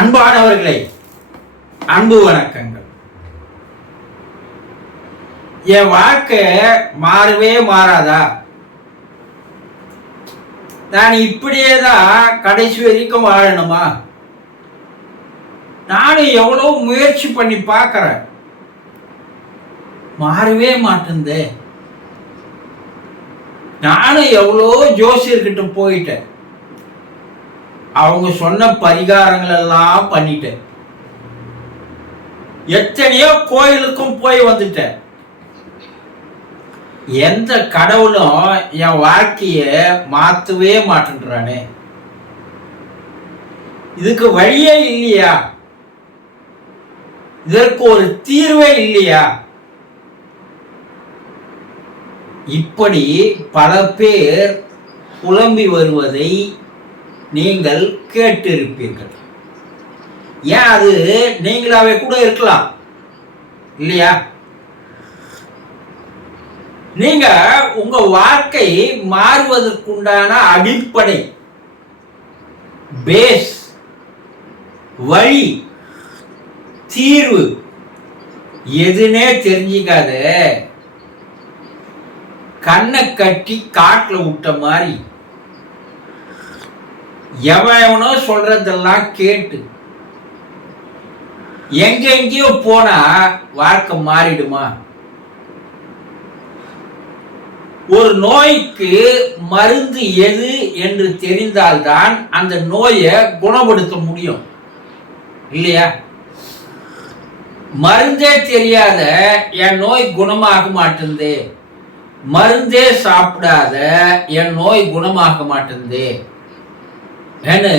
அன்பானவர்களே, அன்பு வணக்கங்கள். என் வாழ்க்கை மாறவே மாறாதா? நான் இப்படியே தான் கடைசி வரைக்கும் வாழணுமா? நானும் எவ்வளவு முயற்சி பண்ணி பார்க்கிறேன், மாறவே மாட்டேங்குதே. நானும் எவ்வளோ ஜோசியர்கிட்ட போயிட்டேன், அவங்க சொன்ன பரிகாரங்கள் எல்லாம் பண்ணிட்டேன். எத்தனையோ கோயிலுக்கும் போய் வந்துட்டேன். எந்த கடவுளும் என் வாழ்க்கைய மாத்தவே மாட்டேன்றானே. இதுக்கு வழியே இல்லையா? இதற்கு ஒரு தீர்வே இல்லையா? இப்படி பல பேர் புலம்பி வருவதை நீங்கள் கேட்டிருப்பீர்கள். ஏன், அது நீங்களாவே கூட இருக்கலாம் இல்லையா? நீங்க உங்க வாழ்க்கை மாறுவதற்குண்டான அடிப்படை பேஸ், வழி, தீர்வு எதுனே தெரிஞ்சிக்காத கண்ணை கட்டி காட்டுல விட்ட மாதிரி எவனோ சொல்றதெல்லாம் கேட்டு எங்கெங்கயோ போனா வாழ்க்கை மாறிடுமா? ஒரு நோய்க்கு மருந்து எது என்று தெரிந்தால்தான் அந்த நோயை குணப்படுத்த முடியும் இல்லையா? மருந்தே தெரியாத என் நோய் குணமாக மாட்டேங்குது, மருந்தே சாப்பிடாத என் நோய் குணமாக மாட்டேங்குது ஏன்னு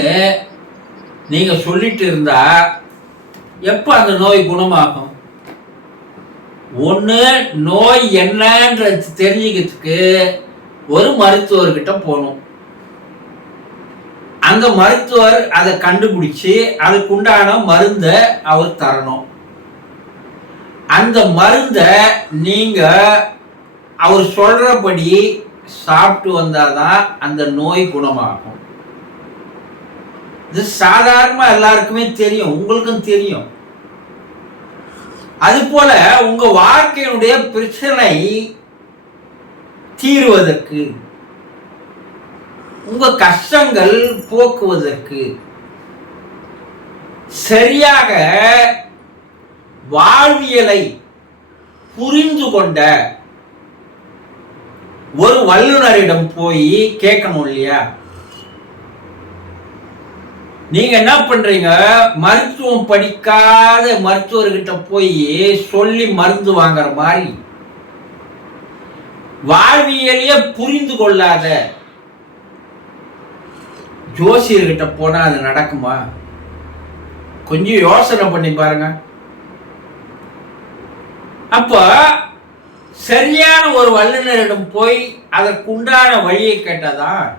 நீங்க சொல்லிட்டு இருந்தா எப்ப அந்த நோய் குணமாகும்? ஒண்ணு, நோய் என்னன்றது தெரிஞ்சுக்கிறதுக்கு ஒரு மருத்துவர்கிட்ட போகணும். அந்த மருத்துவர் அதை கண்டுபிடிச்சு அதுக்குண்டான மருந்தை அவர் தரணும். அந்த மருந்தை நீங்க அவர் சொல்றபடி சாப்பிட்டு வந்தாதான் அந்த நோய் குணமாகும். இது சாதாரணமா எல்லாருக்குமே தெரியும், உங்களுக்கும் தெரியும். அது போல உங்க வாழ்க்கையினுடைய பிரச்சனை தீர்வதற்கு, உங்க கஷ்டங்கள் போக்குவதற்கு, சரியாக வாழ்வியலை புரிந்து கொண்ட ஒரு வல்லுநரிடம் போய் கேட்கணும் இல்லையா? நீங்க என்ன பண்றீங்க? மருத்துவம் படிக்காத மருத்துவர்கிட்ட போய் சொல்லி மருந்து வாங்குற மாதிரி, வாழ்வியலையே புரிந்து கொள்ளாத ஜோசியர்கிட்ட போனா அது நடக்குமா? கொஞ்சம் யோசனை பண்ணி பாருங்க. அப்ப சரியான ஒரு வல்லுநரிடம் போய் அதற்குண்டான வழியை கேட்டதான்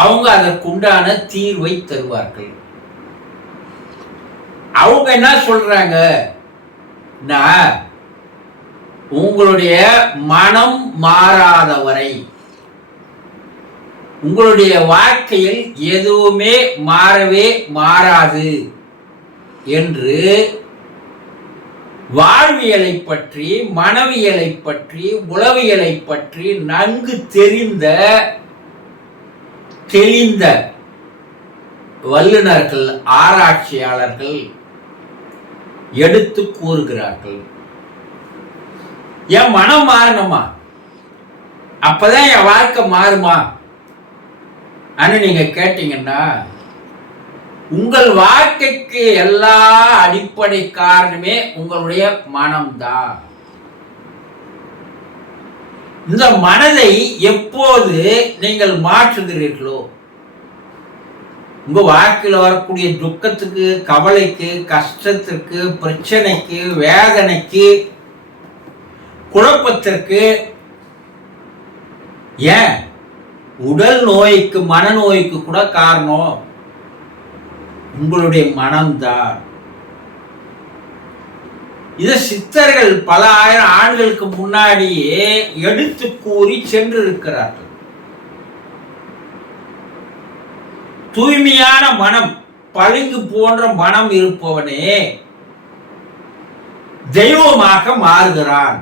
அவங்க அதற்குண்டான தீர்வை தருவார்கள். அவங்க என்ன சொல்றாங்க? உங்களுடைய மனம் மாறாதவரை உங்களுடைய வாழ்க்கையில் எதுவுமே மாறவே மாறாது என்று வாழ்வியலை பற்றி, மனவியலை பற்றி, உளவியலை பற்றி நன்கு தெளிந்த வல்லுநர்கள், ஆராய்ச்சியாளர்கள் எடுத்து கூறுகிறார்கள். என் மனம் மாறணுமா? அப்பதான் என் வாழ்க்கை மாறுமா நீங்க கேட்டீங்கன்னா, உங்கள் வாழ்க்கைக்கு எல்லா அடிப்படை காரணமே உங்களுடைய மனம்தான். இந்த மனதை எப்போது நீங்கள் மாற்றுகிறீர்களோ, உங்க வாழ்க்கையில் வரக்கூடிய துக்கத்துக்கு, கவலைக்கு, கஷ்டத்திற்கு, பிரச்சனைக்கு, வேதனைக்கு, குழப்பத்திற்கு, ஏன் உடல் நோய்க்கு, மனநோய்க்கு கூட காரணம் உங்களுடைய மனம்தான். இது சித்தர்கள் பல ஆயிரம் ஆண்டுகளுக்கு முன்னாடியே எடுத்து கூறி சென்றிருக்கிறார்கள். தூய்மையான மனம் பளிங்கு போன்ற மனம் இருப்பவனே தெய்வமாக மாறுகிறான்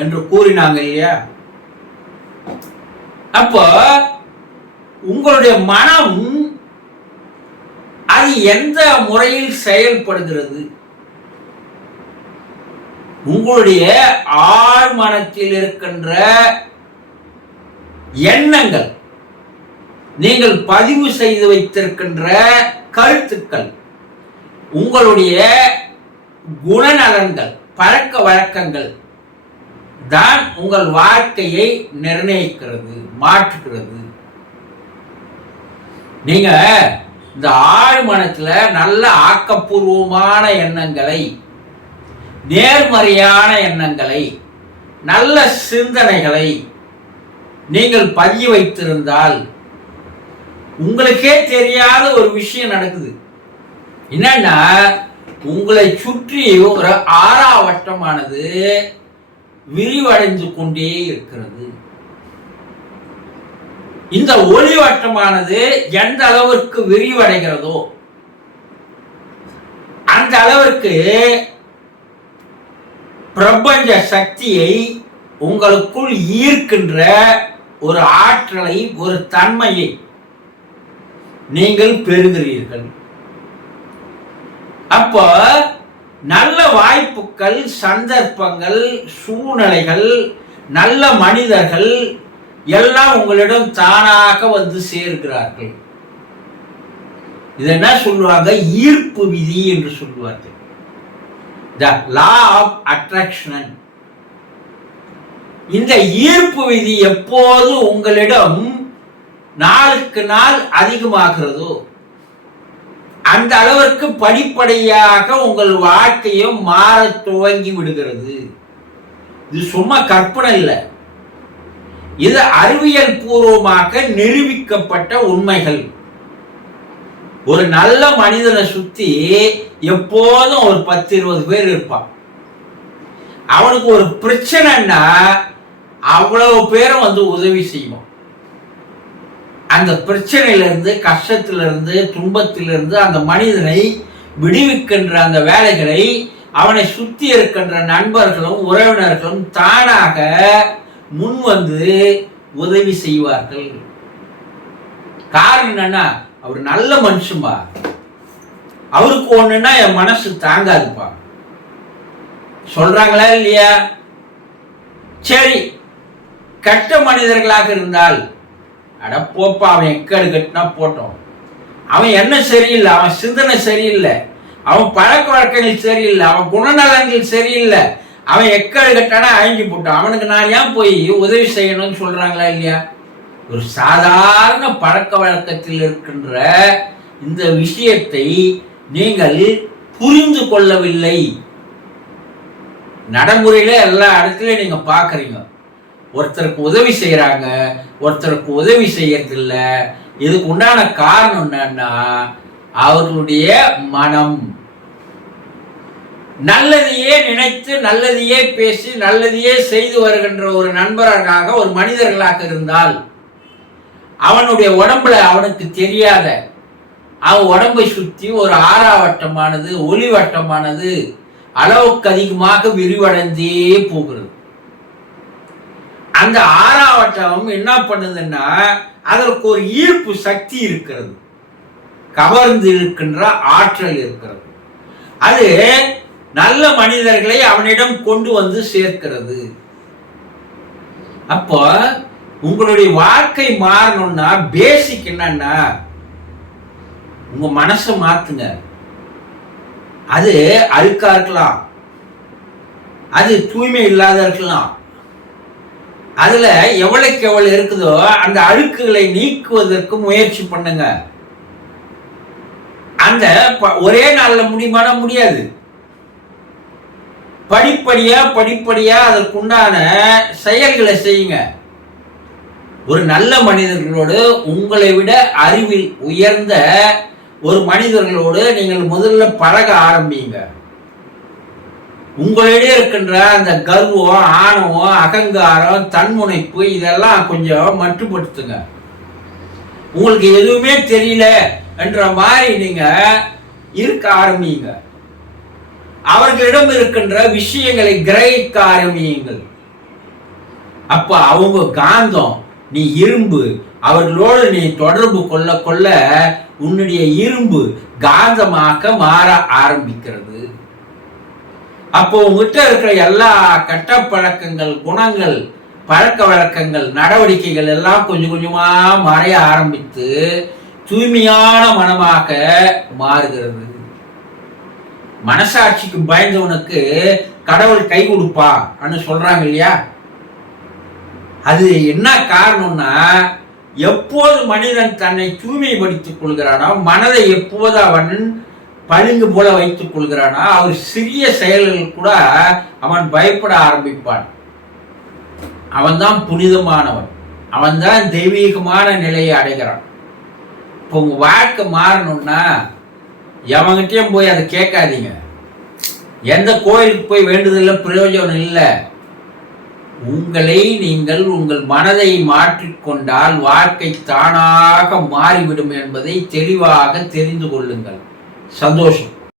என்று கூறினாங்க இல்லையா? அப்போ உங்களுடைய மனம் அது எந்த முறையில் செயல்படுகிறது? உங்களுடைய ஆழ் மனத்தில் இருக்கின்ற எண்ணங்கள், நீங்கள் பதிவு செய்து வைத்திருக்கின்ற கருத்துக்கள், உங்களுடைய குணநலன்கள், பழக்க வழக்கங்கள் தான் உங்கள் வாழ்க்கையை நிர்ணயிக்கிறது, மாற்றுகிறது. நீங்க இந்த ஆழ் மனத்துல நல்ல ஆக்கப்பூர்வமான எண்ணங்களை, நேர்மறையான எண்ணங்களை, நல்ல சிந்தனைகளை நீங்கள் பதிய வைத்திருந்தால் உங்களுக்கே தெரியாத ஒரு விஷயம் நடக்குது. என்னன்னா, உங்களை சுற்றி ஒரு ஆறாவட்டமானது விரிவடைந்து கொண்டே இருக்கிறது. இந்த ஒளிவட்டமானது எந்த அளவிற்கு விரிவடைகிறதோ அந்த அளவிற்கு பிரபஞ்ச சக்தியை உங்களுக்குள் ஈர்க்கின்ற ஒரு ஆற்றலை, ஒரு தன்மையை நீங்கள் பெறுகிறீர்கள். அப்போ நல்ல வாய்ப்புகள், சந்தர்ப்பங்கள், சூழ்நிலைகள், நல்ல மனிதர்கள் எல்லாம் உங்களிடம் தானாக வந்து சேர்கிறார்கள். இது என்ன சொல்லுவாங்க? ஈர்ப்பு விதி என்று சொல்லுவார்கள். The law of attraction. இந்த ஈர்ப்பு விதி எப்போது உங்களிடம் நாளுக்கு நாள் அதிகமாகிறதோ அந்த அளவிற்கு படிப்படியாக உங்கள் வாழ்க்கையும் மாற துவங்கி விடுகிறது. இது சும்மா கற்பனை இல்லை, இது அறிவியல் பூர்வமாக நிரூபிக்கப்பட்ட உண்மைகள். ஒரு நல்ல மனிதனை சுத்தி எப்போதும் ஒரு 10-20 பேர் இருப்பான். அவனுக்கு ஒரு பிரச்சனைன்னா அவ்வளவு பேரும் வந்து உதவி செய்வோம். அந்த பிரச்சனையிலிருந்து, கஷ்டத்திலிருந்து, துன்பத்திலிருந்து அந்த மனிதனை விடுவிக்கின்ற அந்த வேலைகளை அவனை சுத்தி இருக்கின்ற நண்பர்களும் உறவினர்களும் தானாக முன் வந்து உதவி செய்வார்கள். காரணம் என்னன்னா, அவர் நல்ல மனுஷன்பா, அவருக்கு ஒண்ணுன்னா என் மனசு தாங்காதுப்பா சொல்றாங்களா இல்லையா? சரி, கெட்ட மனிதர்களாக இருந்தால் அட போப்பா, அவன் எக்கடு கட்டினா போட்டோம், அவன் என்ன சரியில்லை, அவன் சிந்தனை சரியில்லை, அவன் பழக்க வழக்கங்கள் சரியில்லை, அவன் குணநலன்கள் சரியில்லை, அவன் எக்கடு கட்டானா அழிஞ்சு போட்டான், அவனுக்கு நான் ஏன் போய் உதவி செய்யணும்னு சொல்றாங்களா இல்லையா? ஒரு சாதாரண பழக்க வழக்கத்தில் இருக்கின்ற இந்த விஷயத்தை நீங்கள் புரிந்து கொள்ளவில்லை. நடைமுறையில எல்லா இடத்துலயும் நீங்க பாக்குறீங்க, ஒருத்தருக்கு உதவி செய்யறாங்க, ஒருத்தருக்கு உதவி செய்யறதில்ல. இதுக்கு உண்டான காரணம் என்னன்னா, அவர்களுடைய மனம் நல்லதையே நினைத்து, நல்லதையே பேசி, நல்லதையே செய்து வருகின்ற ஒரு நண்பர்களாக, ஒரு மனிதர்களாக இருந்தால் அவனுடைய உடம்புல அவனுக்கு தெரியாத அவன் உடம்பை சுற்றி ஒரு ஆறாவட்டமானது, ஒளிவட்டமானது அளவுக்கு அதிகமாக விரிவடைந்தே போகிறது. அந்த ஆறாவட்டம் என்ன பண்ணுதுன்னா, அதற்கு ஒரு ஈர்ப்பு சக்தி இருக்கிறது, கவர்ந்து இருக்கின்ற ஆற்றல் இருக்கிறது. அது நல்ல மனிதர்களை அவனிடம் கொண்டு வந்து சேர்க்கிறது. அப்போ உங்களுடைய வாழ்க்கை மாறணும்னா பேசிக் என்னன்னா, உங்க மனசை மாத்துங்க. அது அழுக்கா இருக்கலாம், அது தூய்மை இல்லாத இருக்கலாம், அதுல எவ்வளவுக்கு எவ்வளவு இருக்குதோ அந்த அழுக்குகளை நீக்குவதற்கு முயற்சி பண்ணுங்க. அந்த ஒரே நாள்ல முடியுமான முடியாது. படிப்படியா அதற்குண்டான செயல்களை செய்யுங்க. ஒரு நல்ல மனிதர்களோடு, உங்களை விட அறிவில் உயர்ந்த ஒரு மனிதர்களோடு நீங்கள் முதல்ல பழக ஆரம்பிங்க. உங்களிடையே இருக்கின்ற அந்த கர்வம், ஆணவம், அகங்காரம், தன்முனைப்பு இதெல்லாம் கொஞ்சம் மட்டுப்படுத்துங்க. உங்களுக்கு எதுவுமே தெரியல, என்ற மாதிரி நீங்க இருக்க ஆரம்பிங்க. அவர்களிடம் இருக்கின்ற விஷயங்களை கிரகிக்க ஆரம்பியுங்கள். அப்ப அவங்க காந்தம், நீ இரும்பு. அவர்களோடு நீ தொடர்பு கொள்ள கொள்ள உன்னுடைய இரும்பு காந்தமாக மாற ஆரம்பிக்கிறது. அப்போ உங்ககிட்ட இருக்கிற எல்லா கெட்ட பழக்கங்கள், குணங்கள், பழக்க வழக்கங்கள், நடவடிக்கைகள் எல்லாம் கொஞ்சம் கொஞ்சமா மறைய ஆரம்பித்து தூய்மையான மனமாக மாறுகிறது. மனசாட்சிக்கு பயந்தவனுக்கு கடவுள் கை கொடுப்பான்னு சொல்றாங்க இல்லையா? அது என்ன காரணம்னா, எப்போது மனிதன் தன்னை தூய்மைப்படுத்திக் கொள்கிறானோ, மனதை எப்போது அவன் பளிங்கு போல வைத்துக் கொள்கிறானோ, அவர் சிறிய செயல்கள் கூட அவன் பயப்பட ஆரம்பிப்பான். அவன்தான் புனிதமானவன், அவன்தான் தெய்வீகமான நிலையை அடைகிறான். இப்போ உங்க வாழ்க்கை மாறணும்னா எவங்கிட்டையும் போய் அதை கேட்காதீங்க. எந்த கோயிலுக்கு போய் வேண்டுதல்ல பிரயோஜனம் இல்லை. உங்களை நீங்கள் உங்கள் மனதை மாற்றிக்கொண்டால் வாழ்க்கை தானாக மாறிவிடும் என்பதை தெளிவாக தெரிந்து கொள்ளுங்கள். சந்தோஷம்.